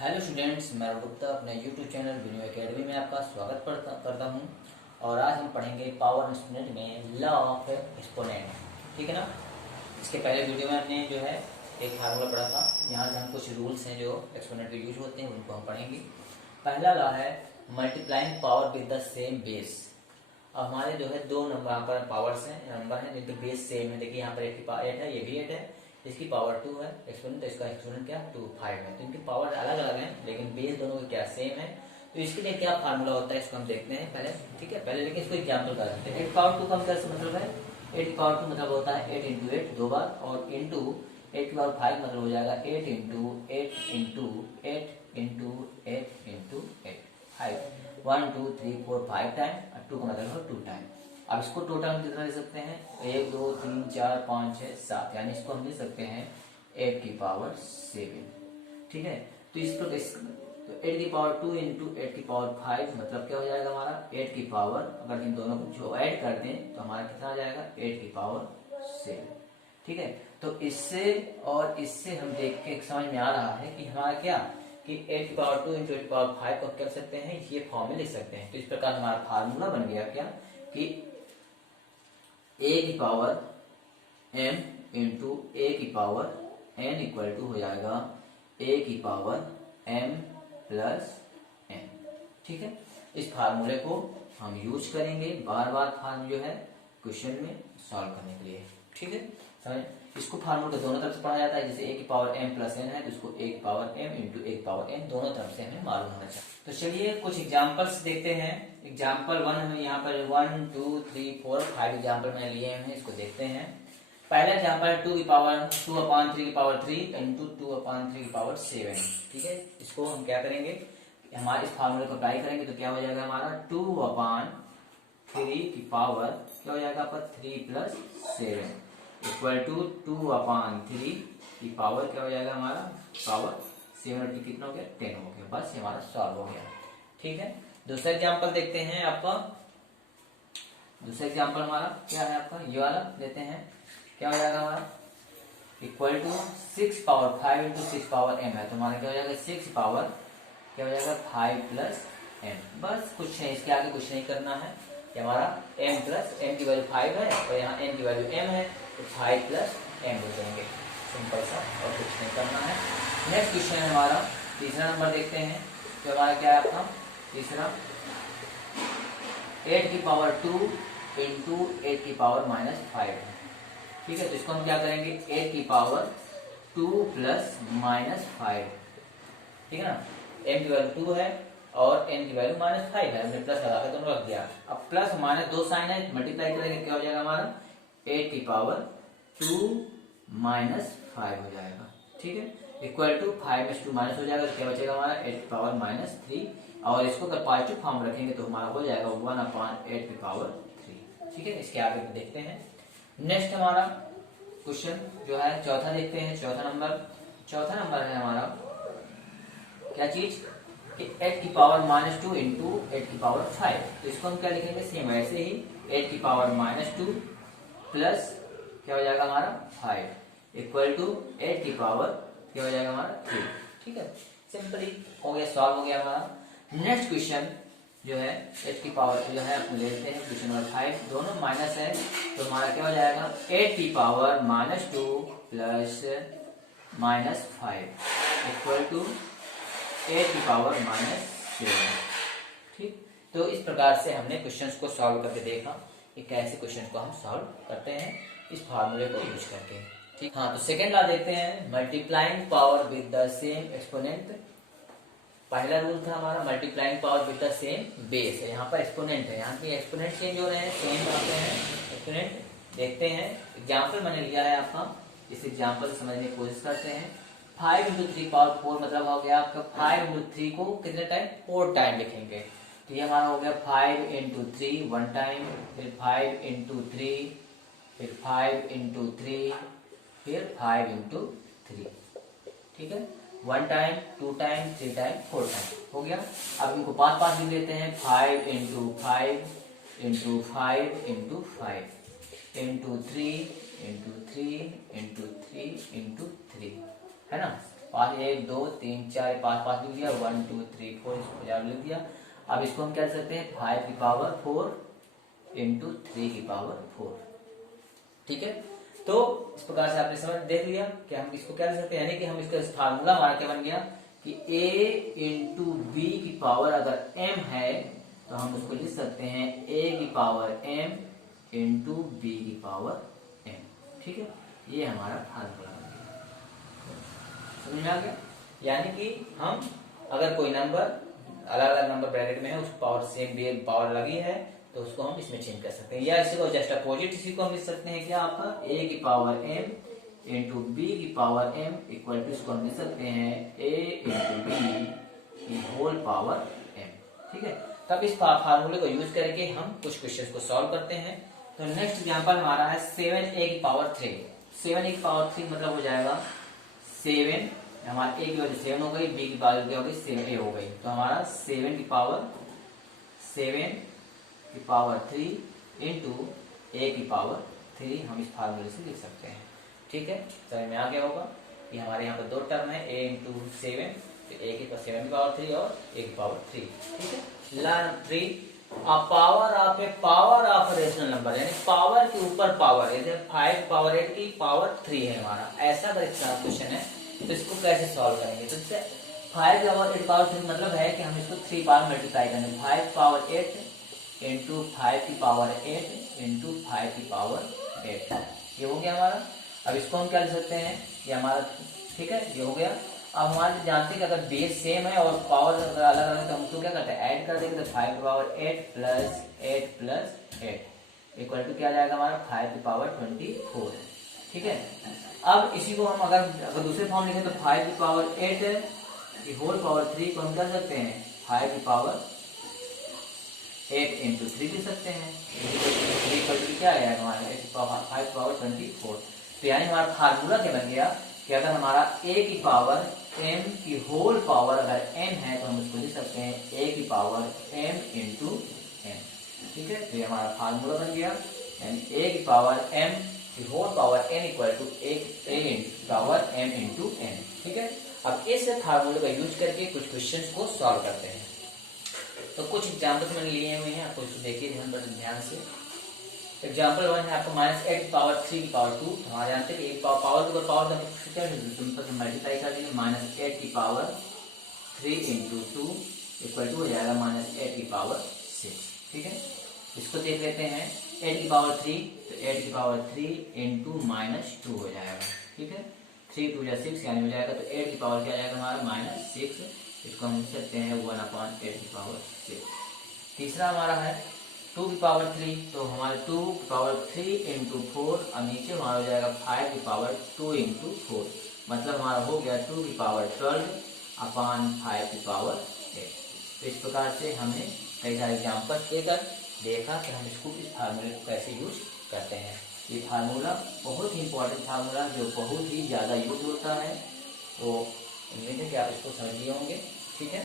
Hello students, मैं गुप्ता अपने YouTube channel विन्यू academy में आपका स्वागत करता हूं। और आज हम पढ़ेंगे पावर एक्सपोनेंट में लॉ ऑफ एक्सपोनेंट। ठीक है ना। इसके पहले वीडियो में हमने जो है एक फार्मूला पढ़ा था। यहाँ से हम कुछ रूल्स हैं जो एक्सपोनेंट के यूज होते हैं उनको हम पढ़ेंगे। पहला लॉ है multiplying power with the same base. अब हमारे जो है दो नंबर यहाँ पर पावर्स हैं, नंबर हैं जिनके बेस सेम है। देखिए यहाँ पर 8 की पावर 8 है, ये भी 8 है, इसकी पावर 2 है एक्सपोनेंट, इसका एक्सपोनेंट क्या 2 5 है। तो इनकी पावर अलग अलग है लेकिन बेस दोनों के क्या सेम है। तो इसके लिए क्या फार्मूला होता है इसको हम देखते हैं पहले। ठीक है, पहले लेकिन इसको एग्जाम्पल कर सकते हैं। 8 पावर 2 का मतलब है 8 पावर 2 मतलब होता है 8 इंटू 8 दो बार, और इंटू 8 की पावर 5 मतलब हो जाएगा 8 into 8 into 8 into 8 into 8 5 1 2 3 4 5 time, 2 का मतलब है 2 टाइम। अब इसको टोटल कितना ले सकते हैं 1 2 3 4 5 6 7, यानी इसको हम ले सकते हैं 8 की पावर 7। ठीक है, तो इस पर तो 8 की पावर 2 इंटू 8 की पावर 5 मतलब क्या हो जाएगा हमारा 8 की पावर, अगर इन दोनों को जो ऐड कर दें तो हमारा कितना आ जाएगा 8 की पावर 7। ठीक है, तो इससे और इससे हम देख के समझ में आ रहा है कि हमारा क्या कि 8 की पावर 2 इंटू 8 की पावर 5 को कर सकते हैं, ये फॉर्म में लिख सकते हैं। तो इस प्रकार हमारा फार्मूला बन गया क्या कि a की पावर m इंटू ए की पावर n इक्वल टू हो जाएगा a की पावर m प्लस n। ठीक है, इस फार्मूले को हम यूज करेंगे बार बार फार्मूला जो है क्वेश्चन में सॉल्व करने के लिए। ठीक है, समझ। इसको फार्मूला को दोनों तरफ से पढ़ा जाता है। जैसे a की पावर m प्लस n है तो इसको a की पावर m इंटू a की पावर n दोनों तरफ से हमें मालूम होना चाहिए। तो चलिए कुछ एग्जांपल्स देखते हैं। एग्जाम्पल 1 हमें यहाँ पर 1 2 3 4 5 एग्जाम्पल मैंने लिए हैं, इसको देखते हैं। पहला एग्जाम्पल 2 की पावर 2 अपॉन 3 की पावर 3 इंटू 2 अपॉन 3 की पावर 7। ठीक है, इसको हम क्या करेंगे हमारे इस फार्मूले को अप्लाई करेंगे तो क्या हो जाएगा हमारा 2 अपॉन 3 की पावर क्या हो जाएगा पर 3 प्लस 7 इक्वल टू 2 अपॉन 3 की पावर क्या हो जाएगा हमारा पावर 7 और कितना हो गया 10 हो गया। बस ये हमारा सॉल्व हो गया। ठीक है, दूसरा एग्जाम्पल देखते हैं आपका। दूसरा एग्जाम्पल हमारा क्या है आपका ये वाला लेते हैं। क्या हो जाएगा हमारा equal to 6 power 5 into 6 power m है, तो हमारा क्या हो जाएगा 6 पावर क्या हो जाएगा 5 प्लस m। बस कुछ नहीं, इसके आगे कुछ नहीं करना है। ये हमारा m प्लस m की वैल्यू 5 है और यहाँ n की वैल्यू m है, तो 5 प्लस m हो जाएंगे। सिंपल सा, और कुछ नहीं करना है। नेक्स्ट क्वेश्चन है हमारा तीसरा नंबर देखते हैं। तो हमारा क्या है आपका तीसरा 8 की पावर 2 इंटू 8 की पावर माइनस 5 है। ठीक है, तो इसको हम क्या करेंगे 8 की पावर 2 प्लस माइनस 5। ठीक है ना, m की वैल्यू 2 है और n की वैल्यू माइनस 5 है, हमने प्लस लगा के दोनों रख दिया। अब प्लस माइनस दो साइन है, मल्टीप्लाई करेंगे क्या हो जाएगा हमारा 8 की पावर 2 माइनस 5 हो जाएगा। ठीक है, इक्वल टू 5 में 2 माइनस हो जाएगा तो क्या बचेगा हमारा 8 की पावर माइनस 3, और इसको अगर पॉजिटिव फॉर्म रखेंगे तो हमारा हो जाएगा 1 अपॉन 8 की पावर 3। ठीक है, इसके आगे देखते हैं। नेक्स्ट हमारा क्वेश्चन जो है चौथा देखते हैं। चौथा नंबर है हमारा क्या चीज कि 8 की पावर माइनस 2 इंटू 8 की पावर 5। तो इसको हम क्या लिखेंगे सेम ऐसे ही 8 की पावर माइनस 2 प्लस क्या हो जाएगा हमारा 5 इक्वल टू 8 की पावर क्या हो जाएगा हमारा 3। ठीक है, सिंपली हो गया, सॉल्व हो गया हमारा। नेक्स्ट क्वेश्चन जो है 8 की पावर जो है आप लेते हैं क्वेश्चन नंबर 5, दोनों माइनस है तो हमारा क्या हो जाएगा 8 की power minus 2 plus minus 5 equal to 8 की पावर माइनस 7। ठीक, तो इस प्रकार से हमने क्वेश्चंस को सॉल्व करके देखा कि कैसे क्वेश्चंस को हम सॉल्व करते हैं इस फार्मूले को यूज करके। ठीक, हाँ, तो सेकेंड लॉ देखते हैं multiplying power with the same exponent. पहला रूल था हमारा multiplying power with the same base है, यहाँ पर एक्सपोनेंट है, यहाँ की एक्सपोनेंट चेंज हो रहे हैं, सेम आते हैं एक्सपोनेंट। देखते हैं एग्जाम्पल मैंने लिया है आपका, इस एग्जाम्पल समझने की कोशिश करते हैं। 5 इंटू 3 पावर 4 मतलब हो गया आपका 5 इंटू 3 को कितने टाइम 4 टाइम लिखेंगे। तो ये हमारा हो गया 5 इंटू 3 1 टाइम, फिर 5 इंटू 3, फिर 5 इंटू 3, फिर 5 इंटू 3। ठीक है, 1 टाइम 2 टाइम 3 टाइम 4 टाइम हो गया। अब इनको पांच पांच लिख लेते हैं 5 into 5 into 5 into 5 into 3 into 3 into 3 into 3 है ना। 5 1 2 3 4 5 5 लिख दिया, 1 2 3 4 इसको 50 लिख दिया। अब इसको हम क्या कर सकते हैं 5 की पावर 4 इंटू 3 की पावर 4। ठीक है, तो इस प्रकार से आपने समझ देख लिया कि हम इसको क्या कर सकते हैं, यानी कि हम इसका फार्मूला हमारा क्या बन गया कि a इंटू बी की पावर अगर m है तो हम उसको लिख सकते हैं a की पावर m इंटू बी की पावर m। ठीक है, ये हमारा फार्मूला बन गया। समझ में आ गया? यानी कि हम अगर कोई नंबर अलग अलग नंबर ब्रैकेट में है, उस पावर सेम भी पावर लगी है तो उसको हम इसमें चेंज कर सकते हैं, या इसी को जस्ट अपोजिट इसी को हम लिख सकते हैं क्या आपका a की पावर m इंटू बी की पावर m इक्वल टू इसको हम लिख सकते हैं a इंटू बी की होल पावर m। ठीक है, तब इस फार्मूले को यूज करके हम कुछ क्वेश्चन को सॉल्व करते हैं। तो नेक्स्ट एग्जांपल हमारा है 7a की पावर 3। 7a की पावर 3 मतलब हो जाएगा 7, हमारा a की वजह 7 हो गई, b की पावर क्या हो गई 7a हो गई, तो हमारा 7 की पावर 3 इंटू a की पावर 3 हम इस फार्मूले से लिख सकते हैं। ठीक है, समझ में आ गया होगा। ये हमारे यहाँ पर दो टर्म है a इंटू 7, तो a की 7 की पावर 3 और a की पावर 3। ठीक है, learn 3 power of rational number, यानी पावर के ऊपर पावर, जैसे 5 पावर 8 की पावर 3 है हमारा, ऐसा अगर क्वेश्चन है तो इसको कैसे सॉल्व करेंगे। तो 5 पावर 8 पावर 3 मतलब है कि हम इसको 3 बार मल्टीप्लाई करेंगे, 5 पावर 8 इंटू 5 की पावर 8 इंटू 5 की पावर 8, ये हो गया हमारा। अब इसको हम क्या लिख सकते हैं, ये हमारा ठीक है, ये हो गया। अब हमारे जानते हैं कि अगर बेस सेम है और पावर अगर अलग अलग है तो हम उसको क्या करते हैं ऐड कर देंगे, तो 5 की power 8 plus 8 plus 8 equal to क्या जाएगा हमारा 5 की पावर 24। ठीक है, अब इसी को हम अगर दूसरे फॉर्म लिखें तो 5 की पावर 8 की होल पावर 3 को हम कर सकते हैं 5 की पावर 8 इंटू 3 लिख सकते हैं, क्या आएगा हमारा 5 पावर 24। तो यानी हमारा फार्मूला क्या बन गया कि अगर हमारा a की पावर m की होल पावर अगर m है तो हम उसको लिख सकते हैं a की पावर m इंटू m। ठीक है, तो ये हमारा फार्मूला बन गया, यानी a की पावर m की whole power n equal to a की पावर m इंटू n। ठीक है, अब इस फार्मूले का यूज करके कुछ क्वेश्चंस को सॉल्व करते हैं। तो कुछ एग्जाम्पल्स मैंने लिए हुए हैं, आपको इसको देखिए ध्यान से। एग्जाम्पल 1 है आपको -8 की पावर 3 की पावर 2, तो हमारे जानते हैं कि एक पावर के ऊपर पावर का सिंपल मल्टीप्लाई कर देंगे, -8 की पावर 3 इंटू 2 इक्वल टू हो जाएगा -8 की पावर 6। ठीक है, इसको देख लेते हैं 8 की पावर 3, तो 8 की पावर 3 इंटू -2 हो जाएगा। ठीक है, 3 2 6 यानी हो जाएगा, तो 8 की पावर क्या जाएगा हमारा -6, इसको हम लिख सकते हैं 1/8 की पावर 6। तीसरा हमारा है 2 की पावर 3, तो हमारे 2 की पावर 3 इंटू 4, और नीचे हमारा हो जाएगा 5 की पावर 2 इंटू 4, मतलब हमारा हो गया 2 की पावर 12/5 की पावर 8। तो इस प्रकार से हमने कई सारे एग्जाम्पल देकर देखा कि हम इसको इस फार्मूले को कैसे यूज करते हैं। ये फार्मूला बहुत ही इंपॉर्टेंट फार्मूला जो बहुत ही ज़्यादा यूज होता है, तो उम्मीद है कि आप इसको समझ लिए होंगे।